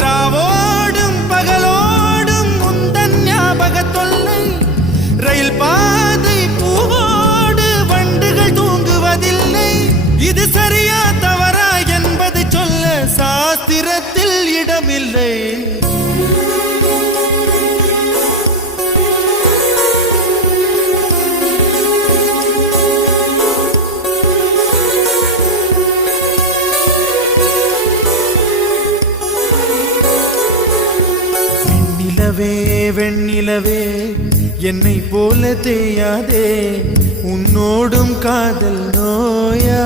ராவோடும் பகலோடும் உந்தன் ஞாபக தொல்லை ரயில் பாதை பூவோடு வண்டுகள் தூங்குவதில்லை இது சரியா தவறா என்பதை சொல்ல சாஸ்திரத்தில் இடமில்லை வெண்ணிலவே என்னை போல தேயாதே உன்னோடும் காதல் நோயா